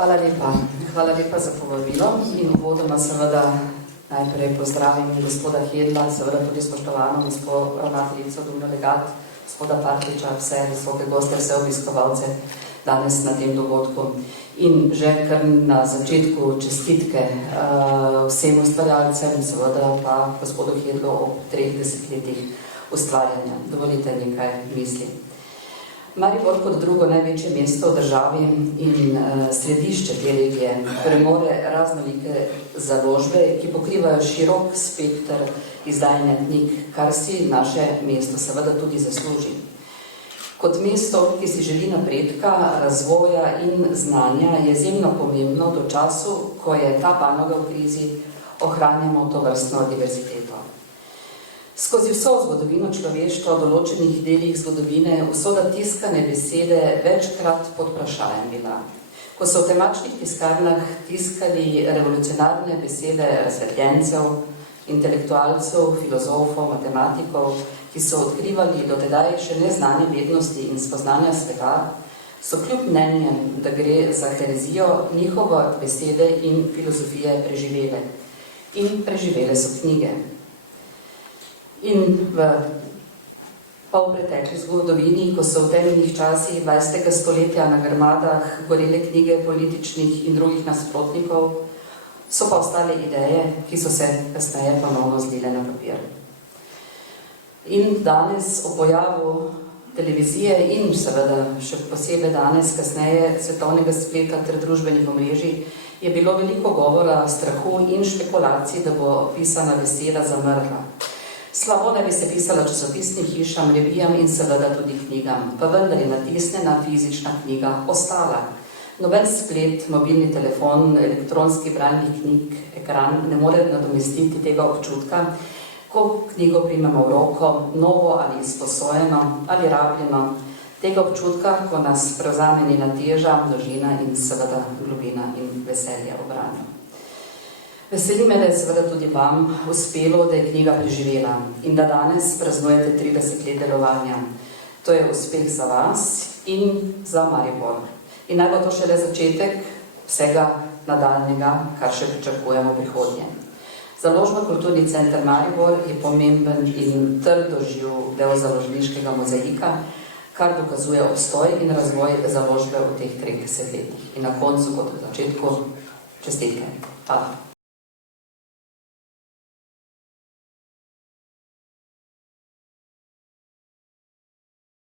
Hvala lepa za povabilo in uvodoma seveda najprej pozdravim gospoda Hedla, seveda tudi spoštovano gospod ravnateljico Dunjo Legat, gospoda Partljiča, vse visoke goste, vse obiskovalce danes na tem dogodku. In že kar na začetku čestitke vsem ustvarjalcem, seveda pa gospodu Hedlu ob 30 letih ustvarjanja. Dovolite nekaj misli. Maribor kot drugo največje mesto v državi in središče te regije premore raznolike založbe, ki pokrivajo širok spekter izdajanja knjig, kar si naše mesto seveda tudi zasluži. Kot mesto, ki si želi napredka, razvoja in znanja, je izjemno pomembno, da v času, ko je ta panoga v krizi, ohranjamo tovrstno diverziteto. Skozi vso zgodovino človeštva v določenih delih zgodovine usoda tiskane besede večkrat pod vprašajem bila. Ko so v temačnih tiskarnah tiskali revolucionarne besede razsvetljencev, intelektualcev, filozofov, matematikov, ki so odkrivali do tedaj še neznane vednosti in spoznanja sveta, so kljub mnenjem, da gre za herezijo, njihove besede in filozofije preživele. In preživele so knjige. In v polpretekli zgodovini, ko so v temeljnih časih 20. stoletja na grmadah gorele knjige političnih in drugih nasprotnikov, so pa ostale ideje, ki so se kasneje ponovno zlile na papir. In danes o pojavu televizije in seveda še posebej danes, kasneje svetovnega spleta ter družbenih omrežij, je bilo veliko govora, strahu in špekulacij, da bo pisana beseda zamrla. Slabo ne bi se pisala časopisnim hišam, revijam in seveda tudi knjigam, pa vendar je natisnjena fizična knjiga ostala. Noben splet, mobilni telefon, elektronski bralnih knjig, ekran ne more nadomestiti tega občutka, ko knjigo primemo v roko, novo ali izposojeno ali rabljeno, tega občutka, ko nas prevzame njena teža, množina in seveda globina in veselje v branju. Veseli me, da je seveda tudi vam uspelo, da je knjiga preživela in da danes praznujete 30 let delovanja. To je uspeh za vas in za Maribor. In naj bo to šele začetek vsega nadaljnega, kar še pričakujemo v prihodnje. Založba Kulturni center Maribor je pomemben in trdo živ del založniškega mozaika, kar dokazuje obstoj in razvoj založbe v teh 30 letih. In na koncu, kot v začetku, čestitke. Hvala.